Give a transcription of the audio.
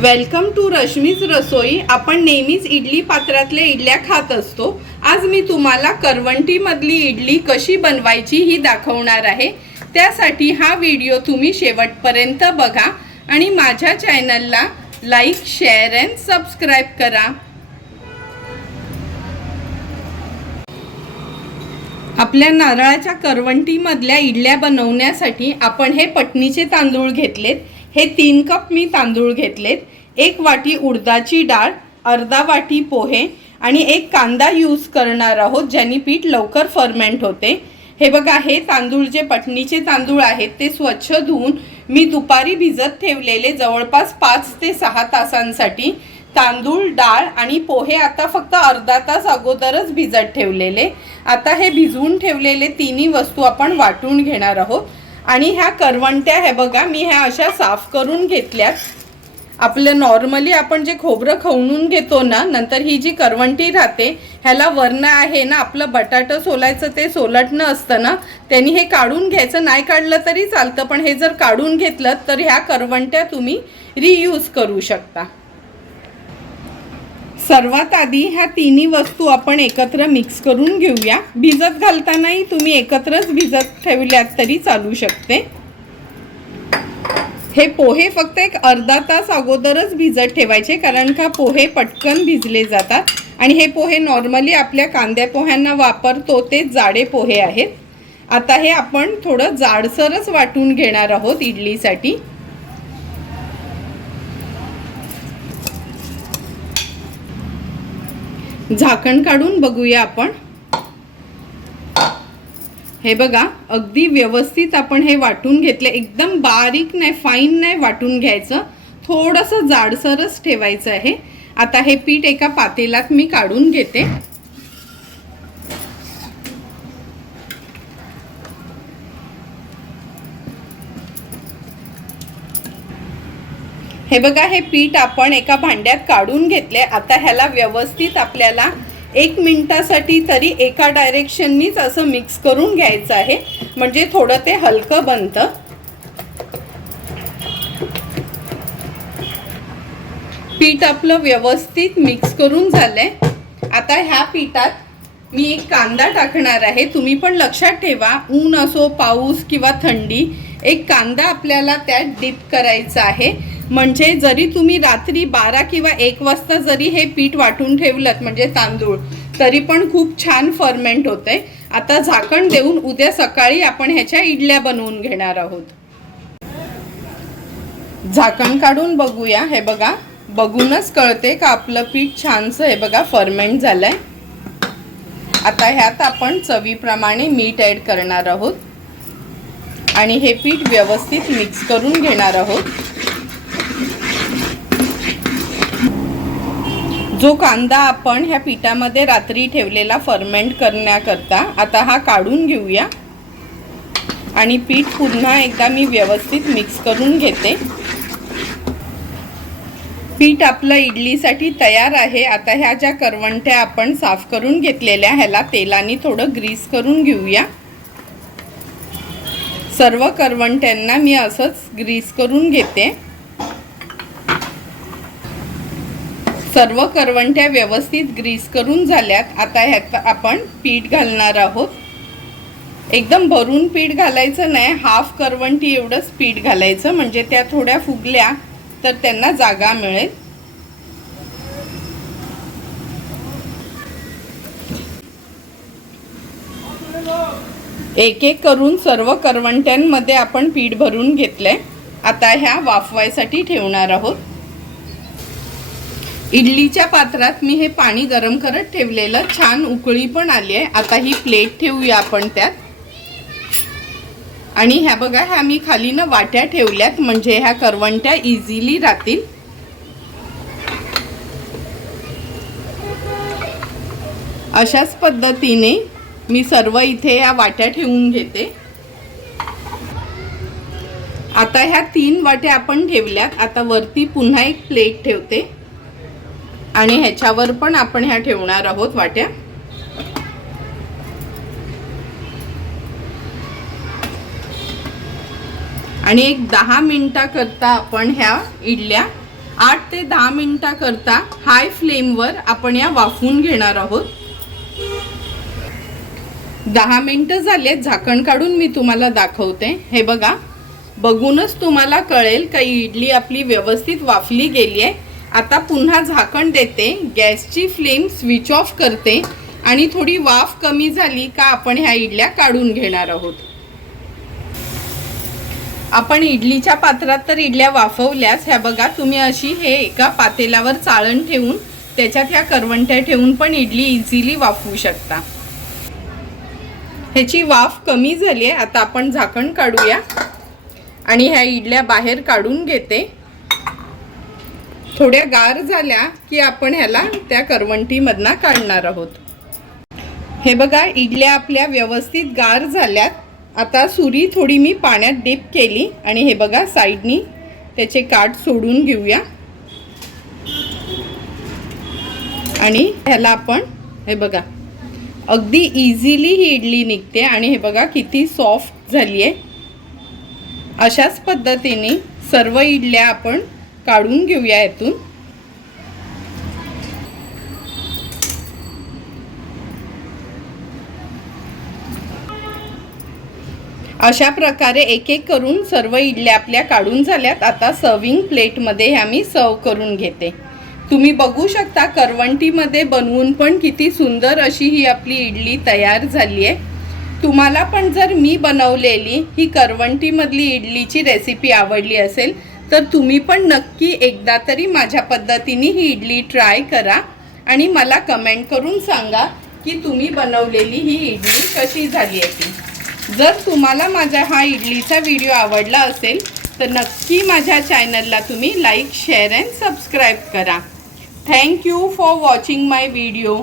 Welcome to Rashmi's रसोई. आपण नेहमीच इडली पात्रातल्या इडल्या खात असतो. आज मी तुम्हाला करवंटीमधली इडली कशी बनवायची ही दाखवणार आहे. त्यासाठी हा व्हिडिओ तुम्ही शेवटपर्यंत बघा आणि माझ्या चॅनलला लाईक शेअर अँड सबस्क्राईब करा. आपल्या नारळाच्या करवंटीमधल्या इडल्या बनवण्यासाठी आपण हे पटणीचे तांदूळ घेतलेत. हे तीन कप मी तांदूळ घेतलेत. एक वाटी उडदाची डाळ अर्धा वाटी पोहे आणि एक कांदा यूज करणार आहोत ज्यांनी पीठ लवकर फर्मेंट होते. हे बघा हे तांदूळ जे पटणीचे तांदूळ आहेत ते स्वच्छ धुवून मी दुपारी भिजत ठेवलेले जवळपास पाच ते सहा तासांसाठी तांदूळ डाळ आणि पोहे आता फक्त अर्धा तास अगोदरच भिजत ठेवलेले. आता हे भिजवून ठेवलेले तिन्ही वस्तू आपण वाटून घेणार आहोत. आणि ह्या करवंट्या हे बघा मी ह्या अशा साफ करून घेतल्यात. आपलं नॉर्मली आपण जे खोबरं खवणून घेतो ना नंतर ही जी करवंटी राहते ह्याला वर्ण आहे ना आपलं बटाटं सोलायचं ते सोलटणं असतं ना त्यांनी हे काढून घ्यायचं. नाही काढलं तरी चालतं पण हे जर काढून घेतलं तर ह्या करवंट्या तुम्ही रियूज करू शकता. सर्वात आधी ह्या तिन्ही वस्तू आपण एकत्र मिक्स करून घेऊया. भिजत घालतानाही तुम्ही एकत्रच भिजत ठेवल्यात तरी चालू शकते. हे पोहे फक्त एक अर्धा तास अगोदरच भिजत ठेवायचे कारण का पोहे पटकन भिजले जातात. आणि हे पोहे नॉर्मली आपल्या कांद्या पोह्यांना वापरतो ते जाडे पोहे आहेत. आता हे आपण थोडं जाडसरच वाटून घेणार आहोत इडलीसाठी. झाकण काढून बघूया आपण. हे बघा अगदी व्यवस्थित आपण हे वाटून घेतले. एकदम बारीक नाही फाईन नाही वाटून घ्यायचं. थोडंसं जाडसरच ठेवायचं आहे. आता हे पीठ एका पातेलात मी काढून घेते. हे बघा हे पीठ आपण एका भांड्यात काढून घेतले आता ह्याला व्यवस्थित आपल्याला एक मिनिटासाठी तरी एका डायरेक्शननीच असं मिक्स करून घ्यायचं आहे. म्हणजे थोडं ते हलकं बनतं. पीठ आपलं व्यवस्थित मिक्स करून झालंय. आता ह्या पिठात मी एक कांदा टाकणार आहे. तुम्ही पण लक्षात ठेवा ऊन असो पाऊस किंवा थंडी एक कांदा आपल्याला त्यात डिप करायचा आहे. म्हणजे जरी तुम्ही रात्री बारा किंवा एक वाजता जरी हे पीठ वाटून ठेवलं म्हणजे तांदूळ तरी पण खूप छान फर्मेंट होते आता झाकण देऊन उद्या सकाळी आपण ह्याच्या इडल्या बनवून घेणार आहोत. झाकण काढून बघूया. हे बघा बघूनच कळते का आपलं पीठ छानसं हे बघा फर्मेंट झालंय. आता ह्यात आपण चवीप्रमाणे मीठ ॲड करणार आहोत. आणि हे पीठ व्यवस्थित मिक्स करून घेणार आहोत. जो कांदा आपण ह्या पिठामध्ये रात्री ठेवलेला फर्मेंट करण्याकरता आता हा काढून घेऊया. आणि पीठ पुन्हा एकदा मी व्यवस्थित मिक्स करून घेते. पीठ आपलं इडलीसाठी तयार आहे. आता ह्या ज्या करवंट्या आपण साफ करून घेतलेल्या ह्याला तेलाने थोडं ग्रीस करून घेऊया. सर्व करवंट्यांना मी असंच ग्रीस करून घेते. सर्व करवंट्या व्यवस्थित ग्रीस करून झाल्यात. आता ह्यात आपण पीठ घालणार आहोत. एकदम भरून पीठ घालायचं नाही. हाफ करवंटी एवढंच पीठ घालायचं. म्हणजे त्या थोड्या फुगल्या तर त्यांना जागा मिळेल. एक एक करून सर्व करवंट्यांमध्ये आपण पीठ भरून घेतलंय. आता ह्या वाफवायसाठी ठेवणार आहोत. इडलीच्या पात्रात मी हे पाणी गरम करत ठेवलेलं छान उकळी पण आली आहे. आता ही प्लेट ठेवूया आपण त्यात. आणि ह्या बघा ह्या मी खाली ना वाट्या ठेवल्यात म्हणजे ह्या करवंट्या इझिली राहतील. अशाच पद्धतीने मी सर्व इथे या वाट्या ठेवून घेते. आता ह्या तीन वाट्या आपण ठेवल्यात. आता वरती पुन्हा एक प्लेट ठेवते. आणि ह्याच्यावर पण आपण ह्या ठेवणार आहोत वाट्या. आणि एक दहा मिनटाकरता आपण ह्या इडल्या आठ ते दहा मिनटाकरता हाय फ्लेमवर आपण या वाफवून घेणार आहोत. दहा मिनटं झालेत झाकण काढून मी तुम्हाला दाखवते. हे बघा बघूनच तुम्हाला कळेल का इडली आपली व्यवस्थित वाफली गेली आहे आता पुन्हा झाकण देते. गॅसची फ्लेम स्विच ऑफ करते. आणि थोडी वाफ कमी झाली का आपण ह्या इडल्या काढून घेणार आहोत. आपण इडलीच्या पात्रात तर इडल्या वाफवल्यास ह्या बघा तुम्ही अशी हे एका पातेल्यावर चाळण ठेवून त्याच्यात ह्या करवंट्या ठेवून पण इडली इझिली वाफवू शकता. ह्याची वाफ कमी झाली आहे. आता आपण झाकण काढूया. आणि ह्या इडल्या बाहेर काढून घेते. थोड्या गार झाल्या की आपण ह्याला त्या करवंटीमधनं काढणार आहोत. हे बघा इडल्या आपल्या व्यवस्थित गार झाल्यात. आता सुरी थोडी मी पाण्यात डिप केली आणि हे बघा साईडनी त्याचे काठ सोडून घेऊया. आणि ह्याला आपण हे बघा अगदी इझिली ही इडली निघते आणि हे बघा किती सॉफ्ट झाली आहे अशाच पद्धतीने सर्व इडल्या आपण काढून घेऊया यातून. अशा प्रकारे एक एक करून सर्व इडल्या आपल्या काढून झाल्यात. आता सर्विंग प्लेटमध्ये ह्या मी सर्व करून घेते. तुम्ही बघू शकता करवंटीमध्ये बनवून पण किती सुंदर अशी ही आपली इडली तयार झाली आहे. तुम्हाला पण जर मी बनवलेली ही करवंटीमधली इडलीची रेसिपी आवडली असेल तर तुम्ही पण नक्की एकदा तरी माझ्या पद्धतीने ही इडली ट्राय करा आणि मला कमेंट करून सांगा की तुम्ही बनवलेली ही इडली कशी झाली आहे ती. जर तुम्हाला माझा हा इडलीचा व्हिडिओ आवडला असेल तर नक्की माझ्या चॅनलला तुम्ही लाईक शेअर अँड सबस्क्राईब करा. Thank you for watching my video